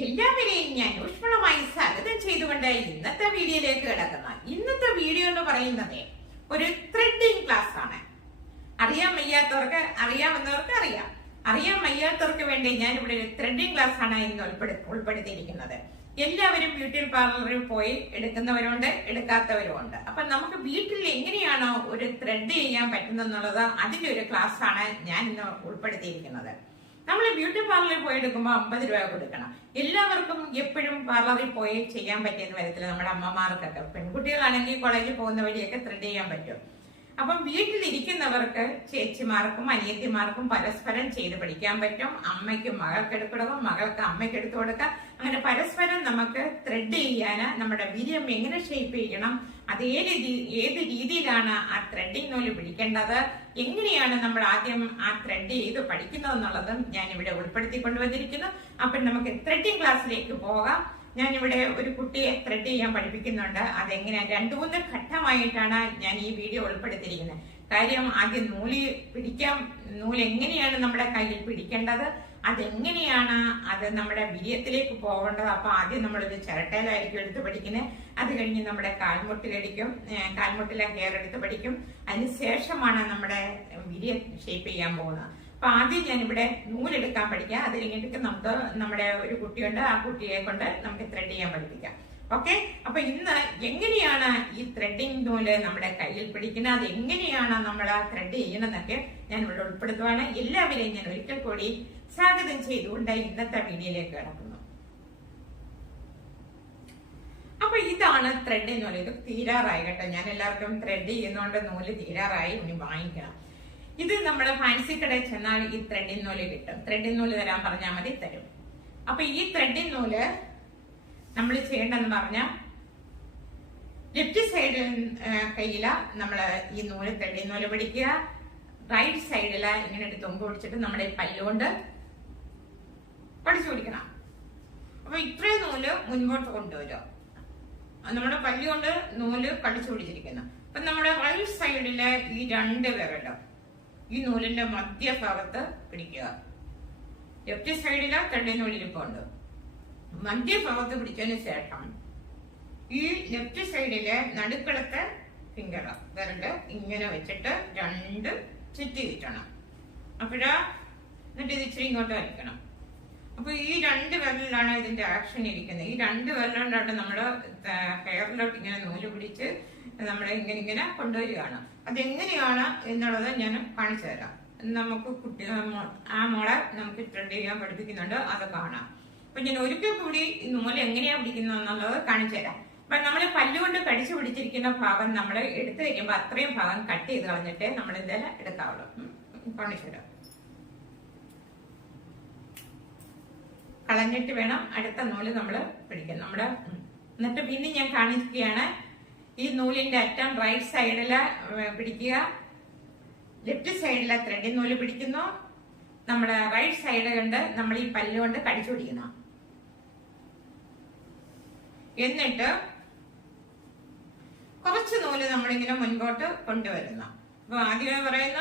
എല്ലാവരെയും ഞാൻ ഊഷ്മളമായി സ്വാഗതം ചെയ്തുകൊണ്ട് ഇന്നത്തെ വീഡിയോയിലേക്ക് കിടക്കുന്ന. ഇന്നത്തെ വീഡിയോ എന്ന് പറയുന്നത് ഒരു ത്രെഡിങ് ക്ലാസ് ആണ്. അറിയാൻ വയ്യാത്തവർക്ക് അറിയാമെന്നവർക്ക് അറിയാം. അറിയാൻ വയ്യാത്തവർക്ക് വേണ്ടി ഞാൻ ഇവിടെ ഒരു ത്രെഡിങ് ക്ലാസ് ആണ് ഇന്ന് ഉൾപ്പെടു- ഉൾപ്പെടുത്തിയിരിക്കുന്നത്. എല്ലാവരും ബ്യൂട്ടി പാർലറിൽ പോയി എടുക്കുന്നവരുണ്ട് എടുക്കാത്തവരുമുണ്ട്. അപ്പൊ നമുക്ക് വീട്ടിൽ എങ്ങനെയാണോ ഒരു ത്രെഡ് ചെയ്യാൻ പറ്റുന്നെന്നുള്ളത് അതിന്റെ ഒരു ക്ലാസ് ആണ് ഞാൻ ഇന്ന് ഉൾപ്പെടുത്തിയിരിക്കുന്നത്. നമ്മൾ ബ്യൂട്ടി പാർലറിൽ പോയി എടുക്കുമ്പോൾ അമ്പത് രൂപ കൊടുക്കണം. എല്ലാവർക്കും എപ്പോഴും പാർലറിൽ പോയി ചെയ്യാൻ പറ്റിയെന്ന് വരത്തില്ല നമ്മുടെ അമ്മമാർക്കൊക്കെ. പെൺകുട്ടികളാണെങ്കിൽ കോളേജിൽ പോകുന്ന വഴിയൊക്കെ ത്രെഡ് ചെയ്യാൻ പറ്റും. അപ്പം വീട്ടിലിരിക്കുന്നവർക്ക് ചേച്ചിമാർക്കും അനിയത്തിമാർക്കും പരസ്പരം ചെയ്ത് പഠിക്കാൻ പറ്റും. അമ്മയ്ക്ക് മകൾക്ക് എടുക്കണം മകൾക്ക് അമ്മയ്ക്ക് എടുത്തു കൊടുക്കാം. അങ്ങനെ പരസ്പരം നമുക്ക് ത്രെഡ് ചെയ്യാൻ നമ്മുടെ വിരിയം എങ്ങനെ ഷേപ്പ് ചെയ്യണം അത് ഏത് ഏത് രീതിയിലാണ് ആ ത്രെഡിങ് നൂൽ പിടിക്കേണ്ടത് എങ്ങനെയാണ് നമ്മൾ ആദ്യം ആ ത്രെഡ് ചെയ്ത് പഠിക്കുന്നത് എന്നുള്ളതും ഞാൻ ഇവിടെ ഉൾപ്പെടുത്തി കൊണ്ടുവന്നിരിക്കുന്നു അപ്പം നമുക്ക് ത്രെഡിങ് ക്ലാസ്സിലേക്ക് പോകാം. ഞാനിവിടെ ഒരു കുട്ടിയെ ത്രെഡ് ചെയ്യാൻ പഠിപ്പിക്കുന്നുണ്ട്. അതെങ്ങനെ രണ്ടു മൂന്ന് ഘട്ടമായിട്ടാണ് ഞാൻ ഈ വീഡിയോ ഉൾപ്പെടുത്തിയിരിക്കുന്നത്. കാര്യം ആദ്യം നൂൽ പിടിക്കാൻ നൂൽ എങ്ങനെയാണ് നമ്മുടെ കയ്യിൽ പിടിക്കേണ്ടത്? അതെങ്ങനെയാണ് അത് നമ്മുടെ വിരിയത്തിലേക്ക് പോകേണ്ടത്? അപ്പൊ ആദ്യം നമ്മളൊരു ചിരട്ടയിലായിരിക്കും എടുത്ത് പഠിക്കുന്നത്. അത് കഴിഞ്ഞ് നമ്മുടെ കാൽമുട്ടിലടിക്കും. കാൽമുട്ടിലെ ഹെയർ എടുത്ത് പഠിക്കും. അതിനുശേഷമാണ് നമ്മുടെ വിരിയ ഷേപ്പ് ചെയ്യാൻ പോകുന്നത്. അപ്പൊ ആദ്യം ഞാൻ ഇവിടെ നൂലെടുക്കാൻ പഠിക്കാം. അത് കഴിഞ്ഞിട്ട് നമുക്ക് നമ്മുടെ ഒരു കുട്ടിയുണ്ട്. ആ കുട്ടിയെ കൊണ്ട് നമുക്ക് ത്രെഡ് ചെയ്യാൻ പഠിപ്പിക്കാം. ഓക്കെ അപ്പൊ ഇന്ന് എങ്ങനെയാണ് ഈ ത്രെഡിങ് നൂൽ നമ്മുടെ കയ്യിൽ പിടിക്കുന്നത്? അത് എങ്ങനെയാണ് നമ്മൾ ആ ത്രെഡ് ചെയ്യണമെന്നൊക്കെ ഞാൻ ഇവിടെ ഉൾപ്പെടുത്തുവാണ്. എല്ലാവരെയും ഞാൻ ഒരിക്കൽ കൂടി സ്വാഗതം ചെയ്തുകൊണ്ട് ഇന്നത്തെ വീഡിയോയിലേക്ക് കിടക്കുന്നു. അപ്പൊ ഇതാണ് ത്രെഡ് നൂൽ. ഇത് തീരാറായി കേട്ടോ. ഞാൻ എല്ലാവർക്കും ത്രെഡ് ചെയ്യുന്നോണ്ട് നൂൽ തീരാറായി. ഇനി വാങ്ങിക്കണം. ഇത് നമ്മുടെ ഫാൻസി കടയിൽ ചെന്നാൽ ഈ ത്രെഡിൻ നൂൽ കിട്ടും. ത്രെഡിൻ നൂൽ തരാൻ പറഞ്ഞാൽ മതി തരും. അപ്പൊ ഈ ത്രെഡിൻ നൂൽ നമ്മൾ ചെയ്യേണ്ടെന്ന് പറഞ്ഞാൽ ലെഫ്റ്റ് സൈഡിൽ കയ്യില നമ്മൾ ഈ നൂൽ ത്രെഡിൻ നൂൽ പിടിക്കുക. റൈറ്റ് സൈഡിൽ ഇങ്ങനെ ഒരു തുമ്പ് പിടിച്ചിട്ട് നമ്മുടെ പല്ലുകൊണ്ട് പഠിച്ചു പിടിക്കണം. അപ്പൊ ഇത്രയും നൂൽ മുൻപോട്ട് കൊണ്ടുവരും നമ്മുടെ പല്ലുകൊണ്ട് നൂൽ കടിച്ചു പിടിച്ചിരിക്കുന്നു. അപ്പൊ നമ്മുടെ റൈറ്റ് സൈഡിലെ ഈ രണ്ട് വിരൽ ഈ നൂലിന്റെ മധ്യഭാഗത്ത് പിടിക്കുക. ലെഫ്റ്റ് സൈഡിലാ തള്ളി നൂലിരിപ്പുണ്ട്. മധ്യഭാഗത്ത് പിടിച്ചതിന് ശേഷം ഈ ലെഫ്റ്റ് സൈഡിലെ നടുക്കളത്തെ ഫിംഗർ വിരൽ ഇങ്ങനെ വെച്ചിട്ട് രണ്ട് ചുറ്റി കിട്ടണം. അപ്പോഴാ എന്നിട്ട് ഇത് ഇച്ചിരി ഇങ്ങോട്ട് വലിക്കണം അപ്പൊ ഈ രണ്ട് വിരലിലാണ് ഇതിന്റെ ആക്ഷൻ ഇരിക്കുന്നത്. ഈ രണ്ട് വിരലുകൊണ്ടാണ് നമ്മൾ ഹെയറിലോട്ട് ഇങ്ങനെ നൂൽ പിടിച്ച് നമ്മളെ ഇങ്ങനെ ഇങ്ങനെ കൊണ്ടുവരികയാണ്. അതെങ്ങനെയാണ് എന്നുള്ളത് ഞാൻ കാണിച്ചു തരാം. നമുക്ക് കുട്ടി ആ മോളെ നമുക്ക് ട്രെൻഡ് ചെയ്യാൻ പഠിപ്പിക്കുന്നുണ്ട്. അത് കാണാം. അപ്പൊ ഞാൻ ഒരിക്കൽ കൂടി നൂൽ എങ്ങനെയാ പിടിക്കുന്നത് എന്നുള്ളത് കാണിച്ചു തരാം. അപ്പൊ നമ്മൾ പല്ലുകൊണ്ട് കടിച്ചു പിടിച്ചിരിക്കുന്ന ഭാഗം നമ്മൾ എടുത്തു കഴിയുമ്പോൾ അത്രയും ഭാഗം കട്ട് ചെയ്ത് കളഞ്ഞിട്ടേ നമ്മൾ ഇതെല്ലാം എടുക്കാവുള്ളൂ. കാണിച്ചു തരാം. കളഞ്ഞിട്ട് വേണം അടുത്ത നൂൽ നമ്മൾ പിടിക്കാൻ. നമ്മുടെ എന്നിട്ട് പിന്നെ ഞാൻ കാണിക്കുകയാണ് ഈ നൂലിന്റെ അറ്റം റൈറ്റ് സൈഡിൽ പിടിക്കുക. ലെഫ്റ്റ് സൈഡിലെ ത്രെഡിൽ നൂൽ പിടിക്കുന്നു. നമ്മുടെ റൈറ്റ് സൈഡ് കൊണ്ട് നമ്മൾ ഈ പല്ല് കൊണ്ട് കടിച്ചു പിടിക്കണം എന്നിട്ട് കുറച്ച് നൂൽ നമ്മളിങ്ങനെ മുൻപോട്ട് കൊണ്ടുവരുന്നു. അപ്പൊ ആദ്യമേ പറയുന്ന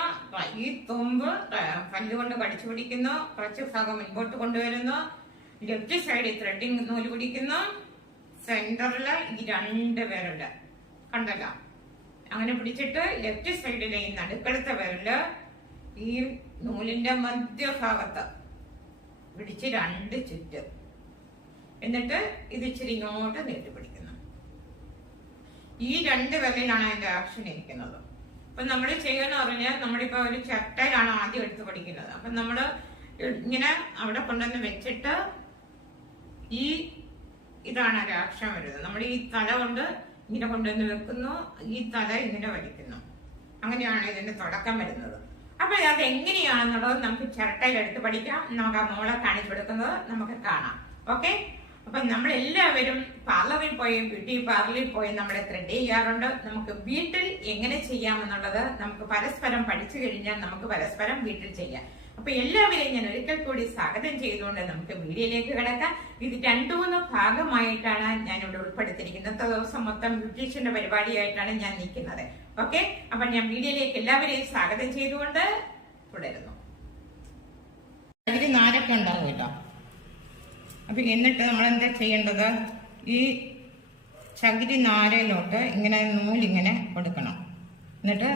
ഈ തുമ്പ് പല്ലുകൊണ്ട് കടിച്ചു പിടിക്കുന്നു. കുറച്ച് ഭാഗം മുൻപോട്ട് കൊണ്ടുവരുന്നു. ലെഫ്റ്റ് സൈഡിൽ ത്രെഡിങ് നൂൽ പിടിക്കുന്നു. സെന്ററിൽ ഈ രണ്ട് വിരൽ. കണ്ടല്ലോ? അങ്ങനെ പിടിച്ചിട്ട് ലെഫ്റ്റ് സൈഡിലെ ഈ നടുക്കളത്തെ വിരൽ ഈ നൂലിന്റെ മധ്യഭാഗത്ത് പിടിച്ച് രണ്ട് ചുറ്റ്. എന്നിട്ട് ഇത് ഇച്ചിരി ഇങ്ങോട്ട് നീട്ടി പിടിക്കുന്നു. ഈ രണ്ട് വിരലിലാണ് അതിന്റെ ആക്ഷൻ ഇരിക്കുന്നത്. അപ്പൊ നമ്മൾ ചെയ്യണമെന്ന് പറഞ്ഞാൽ നമ്മളിപ്പോ ഒരു ചട്ടയിലാണ് ആദ്യം എടുത്ത് പഠിക്കുന്നത് അപ്പൊ നമ്മൾ ഇങ്ങനെ അവിടെ കൊണ്ടുവന്ന് വെച്ചിട്ട് ഈ ഇതാണ് രാക്ഷം വരുന്നത്. നമ്മൾ ഈ തല കൊണ്ട് ഇങ്ങനെ കൊണ്ടുവന്ന് വെക്കുന്നു. ഈ തല ഇങ്ങനെ വലിക്കുന്നു. അങ്ങനെയാണ് ഇതിന്റെ തുടക്കം വരുന്നത്. അപ്പൊ അത് എങ്ങനെയാണെന്നുള്ളത് നമുക്ക് ചിരട്ടയിലെടുത്ത് പഠിക്കാം. നമുക്ക് ആ മോളെ കാണിച്ചു കൊടുക്കുന്നത് നമുക്ക് കാണാം. ഓക്കെ? അപ്പൊ നമ്മൾ എല്ലാവരും പാർലറിൽ പോയി ബ്യൂട്ടി പാർലറിൽ പോയി നമ്മൾ ത്രെഡ് ചെയ്യാറുണ്ട്. നമുക്ക് വീട്ടിൽ എങ്ങനെ ചെയ്യാമെന്നുള്ളത് നമുക്ക് പരസ്പരം പഠിച്ചു കഴിഞ്ഞാൽ നമുക്ക് പരസ്പരം വീട്ടിൽ ചെയ്യാം. അപ്പൊ എല്ലാവരെയും ഞാൻ ഒരിക്കൽ കൂടി സ്വാഗതം ചെയ്തുകൊണ്ട് നമുക്ക് വീഡിയോയിലേക്ക് കിടക്കാം. ഇത് രണ്ടു മൂന്ന് ഭാഗമായിട്ടാണ് ഞാൻ ഇവിടെ ഉൾപ്പെടുത്തിയിരിക്കുന്നത്. ഇന്നത്തെ ദിവസം മൊത്തം ബ്യൂട്ടീഷ്യന്റെ പരിപാടിയായിട്ടാണ് ഞാൻ നിൽക്കുന്നത്. ഓക്കെ? അപ്പൊ ഞാൻ വീഡിയോയിലേക്ക് എല്ലാവരെയും സ്വാഗതം ചെയ്തുകൊണ്ട് തുടരുന്നു. അതിൽ നാരൊക്കെ ഉണ്ടാവും കേട്ടോ. അപ്പൊ എന്നിട്ട് നമ്മൾ എന്താ ചെയ്യേണ്ടത്? ഈ ചകിരി നാരയിലോട്ട് ഇങ്ങനെ നൂലിങ്ങനെ കൊടുക്കണം. എന്നിട്ട്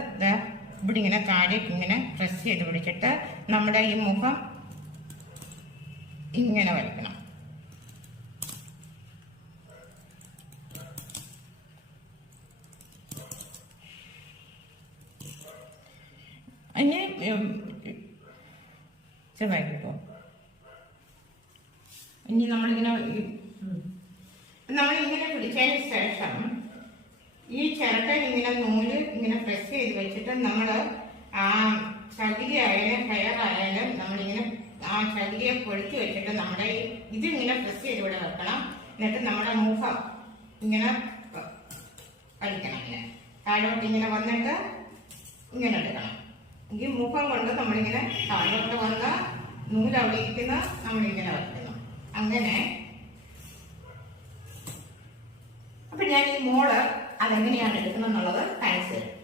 ഇവിടെ ഇങ്ങനെ താഴേക്ക് ഇങ്ങനെ പ്രസ് ചെയ്ത് പിടിച്ചിട്ട് നമ്മുടെ ഈ മുഖം ഇങ്ങനെ വരയ്ക്കണം ഇനി ഉം, ചെറുതായിട്ട് ഇനി നമ്മളിങ്ങനെ. നമ്മളിങ്ങനെ പിടിച്ചതിന് ശേഷം ഈ ചിരട്ടയിൽ ഇങ്ങനെ നൂൽ ഇങ്ങനെ പ്രസ് ചെയ്ത് വെച്ചിട്ട് നമ്മൾ ആ ചകിരി ആയാലും ഹെയർ ആയാലും നമ്മളിങ്ങനെ ആ ചകിരിയെ പൊളിച്ച് വെച്ചിട്ട് നമ്മുടെ ഇതിങ്ങനെ പ്രസ് ചെയ്ത് ഇവിടെ വെക്കണം. എന്നിട്ട് നമ്മുടെ മുഖം ഇങ്ങനെ കഴിക്കണം ഇങ്ങനെ. താഴോട്ട് ഇങ്ങനെ വന്നിട്ട് ഇങ്ങനെ എടുക്കണം. ഈ മുഖം കൊണ്ട് നമ്മളിങ്ങനെ താഴോട്ട് വന്ന നൂലവിടെ ഇരിക്കുന്ന നമ്മളിങ്ങനെ വെക്കണം അങ്ങനെ. അപ്പൊ ഞാൻ ഈ മോൾ അതെങ്ങനെയാണ് എടുക്കുന്നത് എന്നുള്ളത് കാണിച്ചു തരും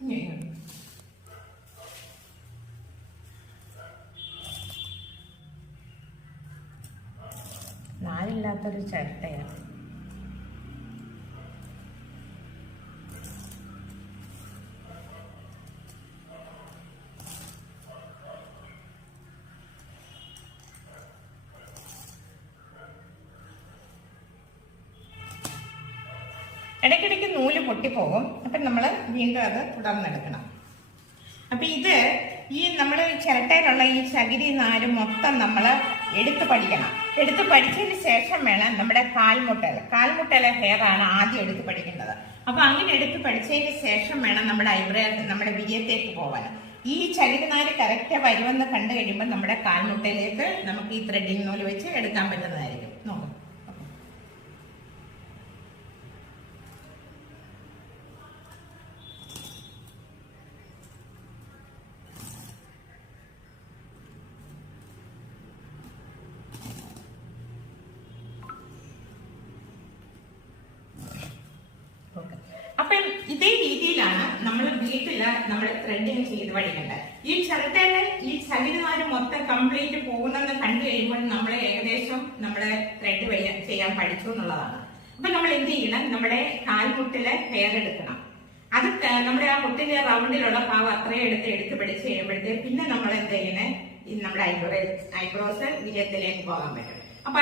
ഇങ്ങനെയാണ്. നാലില്ലാത്തൊരു ചിരട്ടയാണ്. ഇടയ്ക്കിടയ്ക്ക് നൂൽ പൊട്ടിപ്പോകും. അപ്പം നമ്മൾ വീണ്ടും അത് തുടർന്നെടുക്കണം. അപ്പം ഇത് ഈ നമ്മൾ ചിരട്ടയിലുള്ള ഈ ചകിരി നാര് മൊത്തം നമ്മൾ എടുത്ത് പഠിക്കണം. എടുത്ത് പഠിച്ചതിന് ശേഷം വേണം നമ്മുടെ കാൽമുട്ടൽ. കാൽമുട്ടലെ ഹെയർ ആണ് ആദ്യം എടുത്ത് പഠിക്കേണ്ടത് അപ്പൊ അങ്ങനെ എടുത്ത് പഠിച്ചതിന് ശേഷം വേണം നമ്മുടെ ഐബ്രോ നമ്മുടെ വിജയത്തേക്ക് പോകാൻ ഈ ചകിരിനാര് കറക്റ്റ് വരുമെന്ന് കണ്ടു കഴിയുമ്പോൾ നമ്മുടെ കാൽമുട്ടയിലേക്ക് നമുക്ക് ഈ ത്രെഡിങ് നൂൽ വെച്ച് എടുക്കാൻ പറ്റുന്നതായിരിക്കും നോക്കാം ഓക്കെ. അപ്പം ഇതേ രീതിയിലാണ് നമ്മൾ വീട്ടിൽ നമ്മൾ ത്രെഡിങ് ചെയ്ത് പഠിക്കേണ്ടത് ഈ ചിരട്ടയുടെ ഈ ചകിരിനാര് മൊത്തം കംപ്ലീറ്റ് പോകുന്നെന്ന് കണ്ടു കഴിയുമ്പോൾ നമ്മൾ ഏകദേശം നമ്മുടെ ത്രെഡ് ചെയ്യാൻ പഠിച്ചു എന്നുള്ളതാണ്. അപ്പൊ നമ്മൾ എന്ത് ചെയ്യണം? നമ്മുടെ കാൽമുട്ടിലെ ഹെയർ എടുക്കണം. അത് നമ്മുടെ ആ മുട്ടിന്റെ റൗണ്ടിലുള്ള ഭാഗം അത്രയും എടുത്ത് എടുത്ത് പിടിച്ച് കഴിയുമ്പോഴത്തേക്ക് പിന്നെ നമ്മൾ എന്ത് ചെയ്യണേ നമ്മുടെ ഐബ്രോ ഐബ്രോസ് വിജയത്തിലേക്ക് പോകാൻ പറ്റും. അപ്പൊ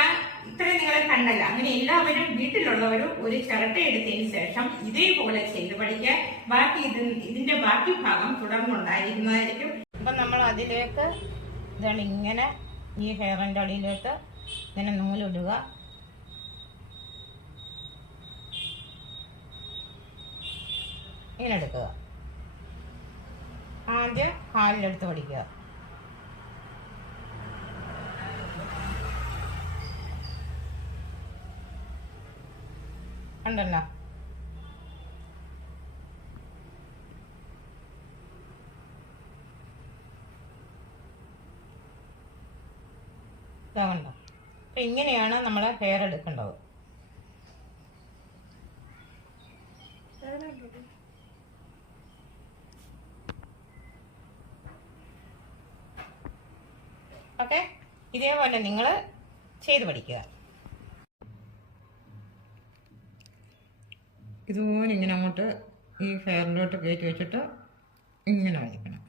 ഇത്രയും നിങ്ങളെ കണ്ടല്ല. അങ്ങനെ എല്ലാവരും വീട്ടിലുള്ളവരും ഒരു ചിരട്ട എടുത്തതിന് ശേഷം ഇതേപോലെ ചെയ്ത് പഠിക്കുക. ബാക്കി ഇത് ഇതിന്റെ ബാക്കി ഭാഗം തുടർന്നുണ്ടായിരിക്കുന്നതായിരിക്കും. അപ്പൊ നമ്മൾ അതിലേക്ക് ഇതാണ് ഇങ്ങനെ ഈ ഹെയറിന്റെ അടിയിലേക്ക് ഇങ്ങനെ നൂലിടുക. ഇങ്ങനെ എടുക്കുക. ആദ്യം കാലിലെടുത്ത് പഠിക്കുക. ഉണ്ടല്ലോ. ഇതാകണ്ടോ ഇങ്ങനെയാണ് നമ്മൾ ഹെയർ എടുക്കേണ്ടത്. ഓക്കെ ഇതേപോലെ നിങ്ങൾ ചെയ്ത് പഠിക്കുക. ഇതുപോലെ ഇങ്ങനെ അങ്ങോട്ട് ഈ ഫയറിലോട്ട് കയറ്റി വെച്ചിട്ട് ഇങ്ങനെ വലിക്കണം.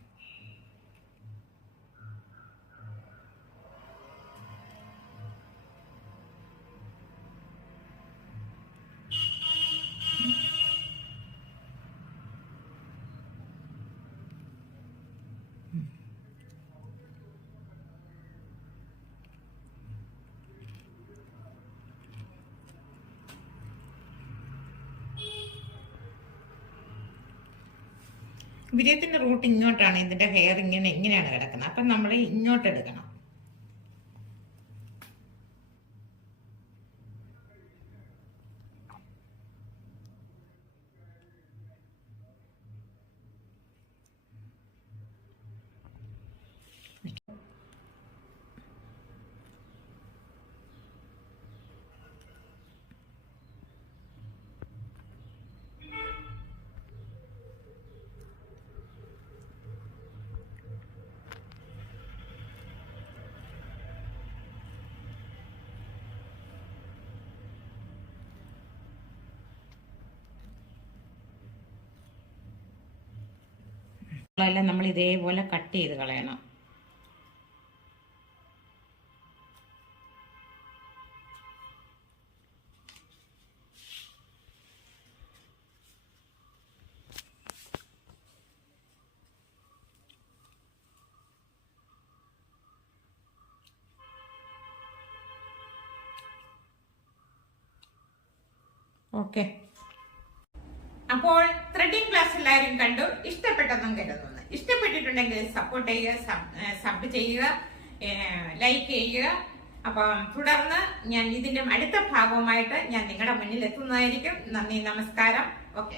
വിജയത്തിന്റെ റൂട്ട് ഇങ്ങോട്ടാണ് ഇതിന്റെ ഹെയർ ഇങ്ങനെ ഇങ്ങനെയാണ് കിടക്കുന്നത്. അപ്പം നമ്മൾ ഇങ്ങോട്ട് എടുക്കണം എല്ലാം നമ്മൾ ഇതേപോലെ കട്ട് ചെയ്ത് കളയണം. ഓക്കെ. അപ്പോൾ ത്രെഡിംഗ് ക്ലാസ് എല്ലാവരും കണ്ടു. ഇഷ്ടപ്പെട്ടെന്നും കരുതുന്നു. ഇഷ്ടപ്പെട്ടിട്ടുണ്ടെങ്കിൽ സപ്പോർട്ട് ചെയ്യുക സബ് ചെയ്യുക ലൈക്ക് ചെയ്യുക. അപ്പം തുടർന്ന് ഞാൻ ഇതിന്റെ അടുത്ത ഭാഗവുമായിട്ട് ഞാൻ നിങ്ങളുടെ മുന്നിൽ എത്തുന്നതായിരിക്കും. നന്ദി നമസ്കാരം. ഓക്കെ